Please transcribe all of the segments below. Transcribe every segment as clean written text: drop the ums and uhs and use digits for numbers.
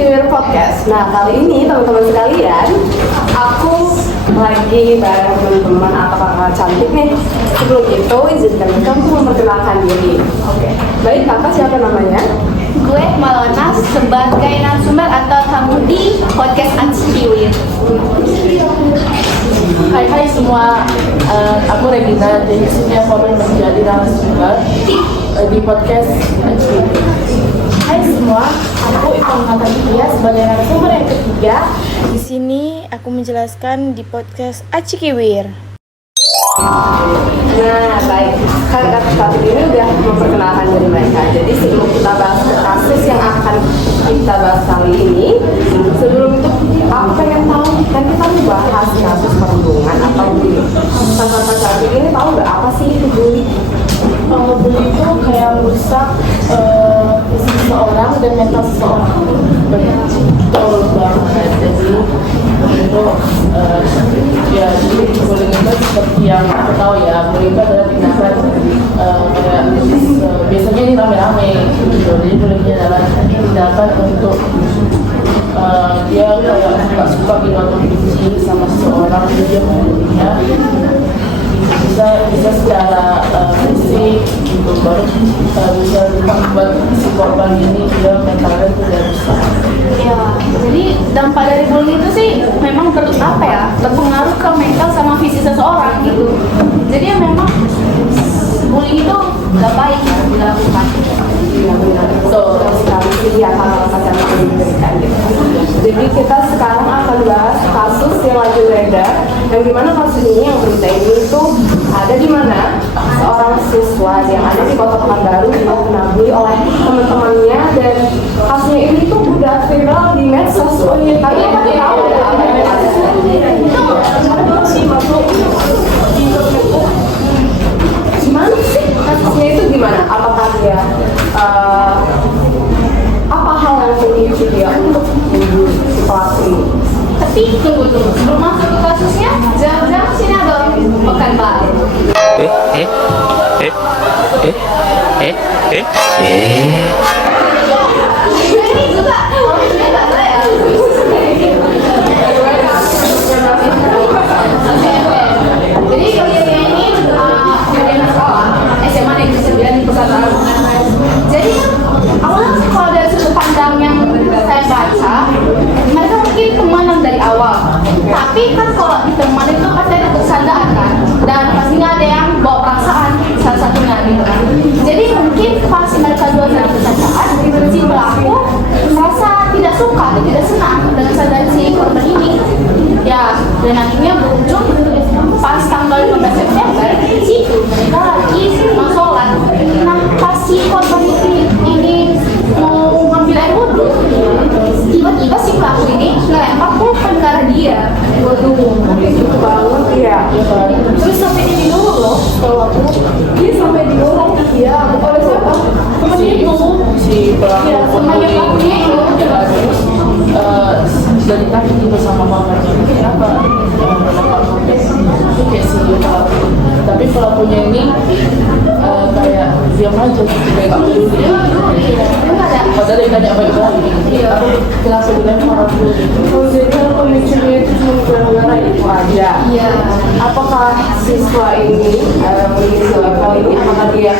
Acikir Podcast. Nah, kali ini teman-teman sekalian, aku lagi bareng teman-teman atau kakak cantik nih. Sebelum itu, izinkan kamu memperkenalkan diri. Oke. Baik, kakak siapa namanya? Gue Malona sebagai narasumber atau tamu di podcast Acikir. Hai semua, aku Regina. Jadi sini aku akan menjadi narasumber di podcast Acikir. Hai semua, aku Ivon Natalia sebagai narasumber yang ketiga. Di sini aku menjelaskan di podcast Acikir. Nah, baik. Kan kakak satu ini udah memperkenalkan diri mereka. Jadi sebelum kita bahas kasus yang akan kita bahas kali ini, sebelum itu aku pengen tahu, kan kita mau bahas kasus perundungan atau bully. Kakak satu ini tahu nggak apa sih itu bully? Bully itu kayak merusak seseorang dan mental seseorang. Betul banget. Jadi untuk ya bullying itu seperti yang aku tahu ya, bullying itu adalah tindakan kayak biasanya ini rame-rame gitu. Jadi bullying adalah tindakan untuk dia kayak nggak suka gitu atau benci sama seseorang, jadi dia membunuhnya. Bisa secara fisik gitu, baru bisa membuat si korban ini dia mentalnya itu udah rusak. Ya, jadi dampak dari bullying itu sih memang berpengaruh ke mental sama fisik seseorang gitu. Jadi ya memang bullying itu nggak baik dilakukan. Iya benar, betul sekali. Iya kalau kata diberikan gitu. Jadi kita sekarang akan bahas kasus yang lagi beredar, yang dimana kasus ini yang berita ini itu ada di mana seorang siswa yang ada di Kota Pekanbaru dia kena bully oleh teman-temannya, dan kasusnya ini tuh udah viral di medsos. Kalian pasti tahu apa yang kasusnya? Itu sih masuk di internet. Gimana sih kasusnya itu gimana? Apakah dia apa hal yang memicu dia untuk membunuh si pelaku ini? Tapi tunggu, sebelum masuk ke kasusnya, jangan sini ada orang Pekanbaru. Ini juga orangnya nggak ada ya. Jadi kalian ini kalian sekolah SMA Negeri 9 di Pekanbaru. Jadi awalnya kalau dari sudut pandang yang saya baca, mereka mungkin teman dari awal. Tapi kan kalau di teman itu pasti ada bercandaan kan, dan pastinya ada yang bawa perasaan salah satunya gitu kan. Jadi mungkin pas mereka dua saling bercandaan, si pelaku merasa tidak suka atau tidak senang dengan sadar si korban ini. Ya, dan akhirnya berujung pas tanggal 15 September situ mereka lagi mau sholat. Nah, pas si korban ini mau ngambil air wudhu, tiba-tiba si pelaku ini ngelempar pulpen ke arah dia. Waduh, itu banget ya. Terus sampai didorong loh, kalau aku Dia sampai didorong. Iya, oleh siapa? temennya itu. Si pelaku Ya, temannya pelakunya itu. sudah ditarik gitu sama mamanya. Kenapa melepas itu kayak si pelaku, tapi pelakunya ini kayak diam aja gitu, kayak nggak peduli. Padahal dia tanya baik-baik. Aku langsung dilempar aku gitu. Oh, jadi kalau pemicunya itu cuma gara-gara itu aja. Iya. Apakah siswa ini, siswa ini, apakah dia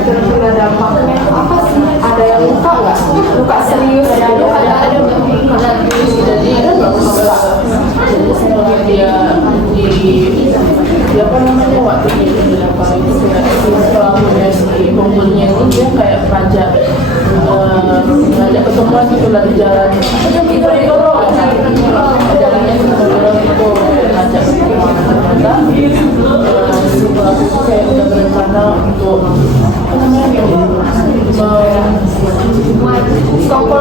terkena dampaknya? Apa sih? Ada yang luka nggak? Luka serius? Ada Jadi jadi setelah dia apa namanya waktu itu dilempar itu si pelakunya si pembunuhnya ini dia kayak ngajak ketemuan gitu lah di jalan. Jalannya di jalan itu ngajak ketemuan. Ternyata si pelaku itu kayak udah berencana untuk apa namanya Sekongkol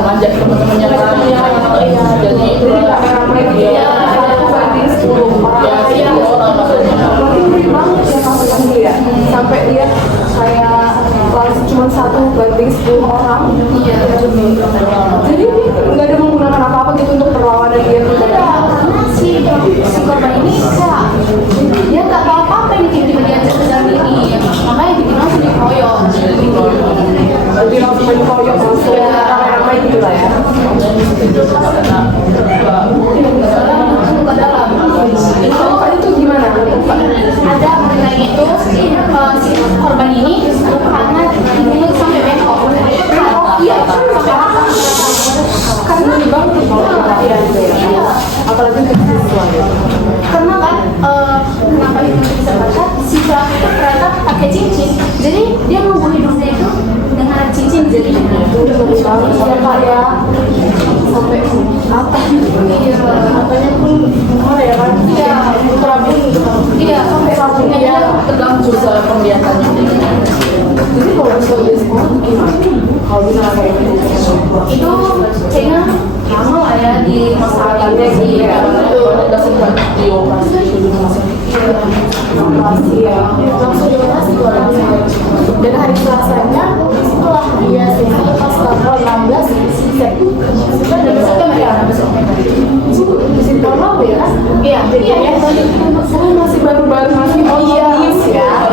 ngajak teman-temannya lain. Jadi ramai dia banding 10 orang. ya 10 orang maksudnya. Banget ya kamu yang dia sampai dia kayak langsung cuma 1 banding 10 orang. Iya. Jadi dia nggak ada menggunakan apa-apa gitu untuk perlawanan dia tuh. Karena si korban ini dia nggak tahu apa-apa yang tiba-tiba diajak ke dalam ini, makanya bikin langsung dikeroyok. Jadi langsung main koyok langsung ramai-ramai gitu lah ya. itu karena mungkin masuk ke dalam Itu gimana? Ada mengenai itu si korban ini karena dibunuh sampai bengkok. Iya, sampai apa? Karena banget kalau kejadian itu ya. Apalagi ke siswa gitu. Karena kan kenapa itu bisa baca si pelaku itu ternyata pakai cincin, jadi dia mau hidupnya itu dengan cincin jadi Udah ngeri banget ya Kak ya. Sampai apa? iya Katanya pun gimana ya kan? Iya. Rabun gitu. iya sampai rambutnya dia terganggu cara penglihatannya. Jadi kalau misalnya di sekolah gimana? Kalau misalnya kayak gitu. itu kayaknya lama lah ya di masyarakatnya sih Iya. Udah sempat dioperasi di rumah sakit. Operasi ya. Langsung dioperasi dan hari Selasanya disitulah dia sehingga pas tanggal 16 September dan besoknya mereka Masih tahun lalu ya kan? iya Saya masih baru-baru masih news ya.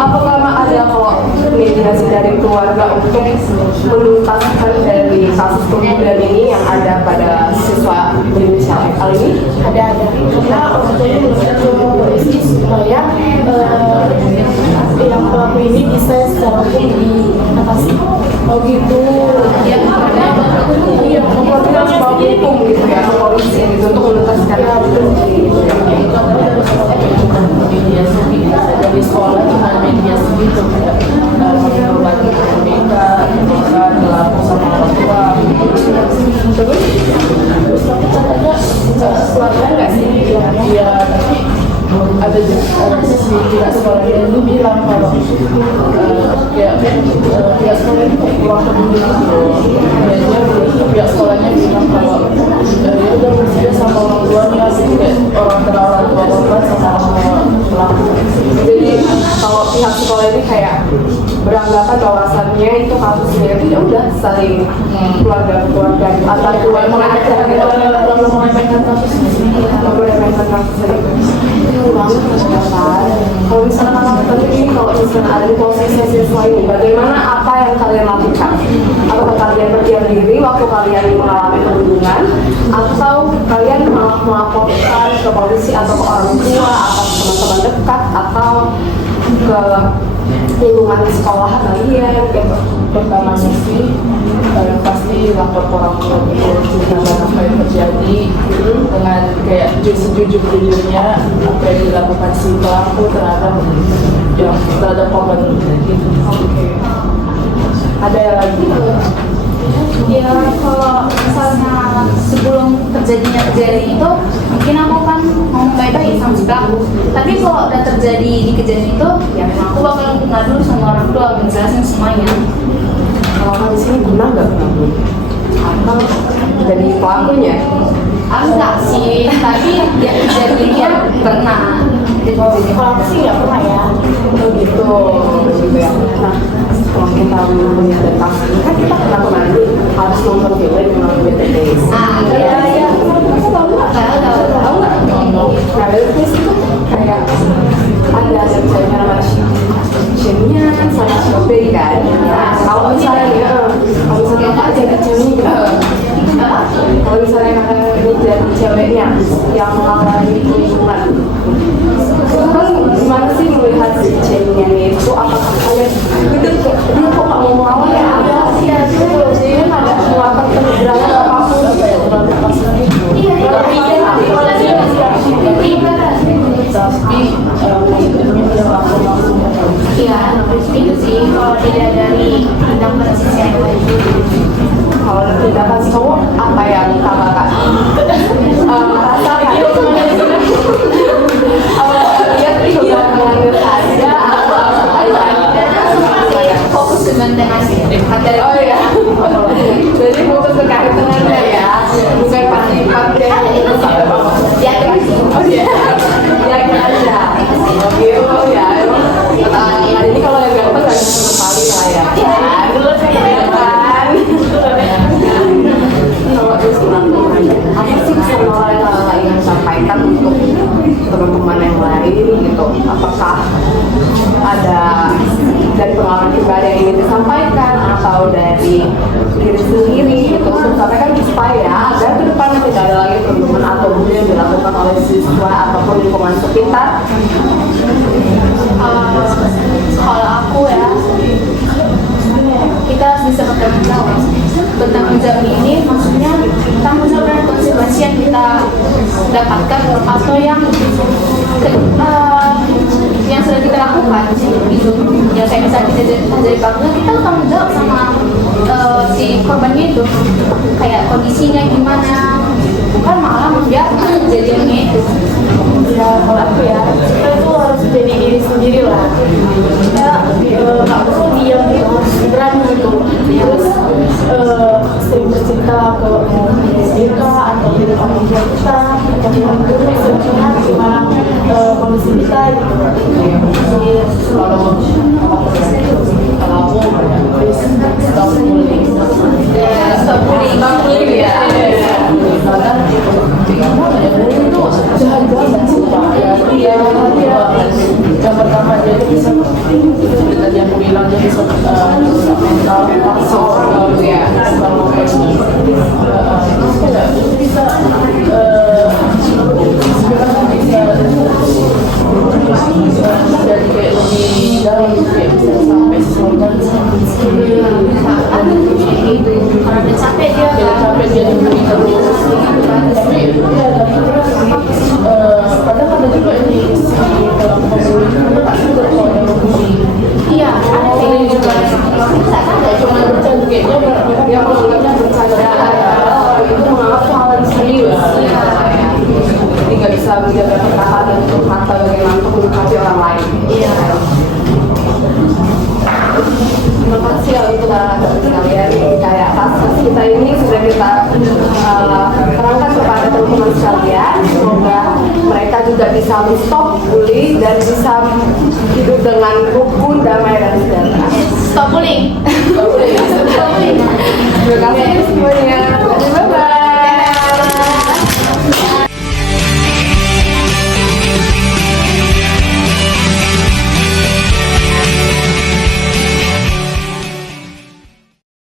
Apa karena ada kalau mediasi dari keluarga untuk menuntaskan dari kasus pembunuhan ini yang ada pada siswa berinisial L ini? ada karena orang tuanya meminta ke polisi supaya yang pelaku ini bisa secara hukum diatasi. Oh gitu. ya karena Iya, memperoleh sebuah hukum gitu ya, ke polisi gitu untuk menuntaskan kasus ini. Mediasi bisa dari sekolah cuma mediasi gitu kayak mengobati mereka melapor sama orang tua. Terus tapi katanya keluarga nggak sih ya tapi ada sisi pihak sekolah ini bilang kalau pihak sekolah itu kurang peduli gitu. Dia pihak sekolahnya bilang kalau ya udah bersih sama orang tuanya gitu kayak orang tua korban sama orang tua pelaku. Jadi kalau pihak sekolah ini kayak beranggapan bahwasannya itu kasusnya itu ya udah saling keluarga atau keluarga aja gitu. Kalau meremehkan kasus Nggak boleh main kasus itu banget kan. Kalau misalnya kakak terpilih, kalau misalnya ada di posisi siswa ini, bagaimana apa yang kalian lakukan? Apakah kalian berdiam diri waktu kalian mengalami perundungan, atau kalian malah melaporkan ke polisi atau ke orang tua atau ke teman-teman dekat atau ke lingkungan sekolah kalian gitu? pertama sih pasti lapor ke orang tua gitu ceritakan apa yang terjadi dengan kayak sejujur-jujurnya apa yang dilakukan si pelaku terhadap korban gitu. Ada yang lagi? ya kalau misalnya sebelum terjadinya kejadian itu mungkin aku kan ngomong baik-baik sama si pelaku, tapi kalau udah terjadi di kejadian itu ya memang aku bakal ngadu sama orang tua menjelaskan semuanya. Kalau di sini pernah nggak atau jadi pelakunya? Enggak sih, tapi ya kejadiannya pernah. Kalau aku sih nggak pernah ya. Oh gitu ya. Nah, kalau kita ngomongin tentang kan kita pernah kemarin harus nonton film dengan BTS. Iya. Aku tahu nggak? Tahu nggak? Nah, BTS itu kayak ada ceweknya namanya Shania sama Shopee kan. Nah, kalau misalnya kakak jadi ceweknya gimana? Kalau misalnya kakak ini jadi ceweknya yang mengalami perundungan, kan gimana sih melihat si ceweknya itu? Apakah kalian gede kayak dia kok nggak mau melawan ya? Ada sih ya tuh, jadi ada melakukan penyeberangan apapun gitu. Iya, Tapi iya, itu sih kalau tidak dari tindakan si cewek. Kalau tindakan cowok apa yang kakak rasa lihat itu mengambil saja Fokus dengan materi. oh ya jadi fokus ke kaitannya ya bukan pasti Yakin sih. oh iya yakin aja gitu ya ini kalau yang ganteng nggak bisa sekali lah ya kan kalau apa sih semua hal yang disampaikan untuk teman-teman yang lain gitu? Apakah ada dari pengalaman pribadi yang ingin disampaikan atau dari diri sendiri gitu untuk ada lagi teman-teman atau bully yang dilakukan oleh siswa ataupun lingkungan sekitar? Kalau aku ya, kita harus bisa bertanggung jawab. Bertanggung jawab ini maksudnya tanggung jawab dan konsekuensi yang kita dapatkan atau yang sudah kita lakukan gitu. Ya kayak misalnya kita jadi partner, kita tanggung jawab sama si korbannya itu, kayak kondisinya gimana, bukan malah membiarkan kejadiannya itu. Ya kalau aku ya, kita itu harus jadi diri sendiri lah. Kita nggak perlu diam gitu, harus berani gitu. Terus sering bercerita ke mereka atau ke orang tua kita, atau ke orang tua kita, gimana kondisi kita gitu. Jadi Kalau aku stop bullying. Stop bullying ya. Karena bullying itu jahat banget sumpah. Iya. Yang pertama jadi bisa seperti tadi yang aku bilang, jadi bisa mental seorang ya kalau bisa jadi kayak lebih dalam, kayak bisa sampai sesuatu Karena udah capek dia capek dia dibully terus, tapi ya padahal ada juga ini si pelaku pembuli itu nggak sadar kalau dia membuli. iya ada kayak gitu kita ada Cuma bercanda, kayaknya dia menganggapnya bercanda, Itu menganggap hal yang serius. Jadi nggak bisa menjaga ketahanan untuk mata bagaimana untuk menyikapi orang lain. iya. Terima kasih ya untuk kalian. Kayak kasus kita ini sudah kita terangkan kepada teman-teman sekalian. Semoga mereka juga bisa stop bully dan bisa hidup dengan rukun, damai dan sejahtera. Stop bullying. Terima kasih semuanya.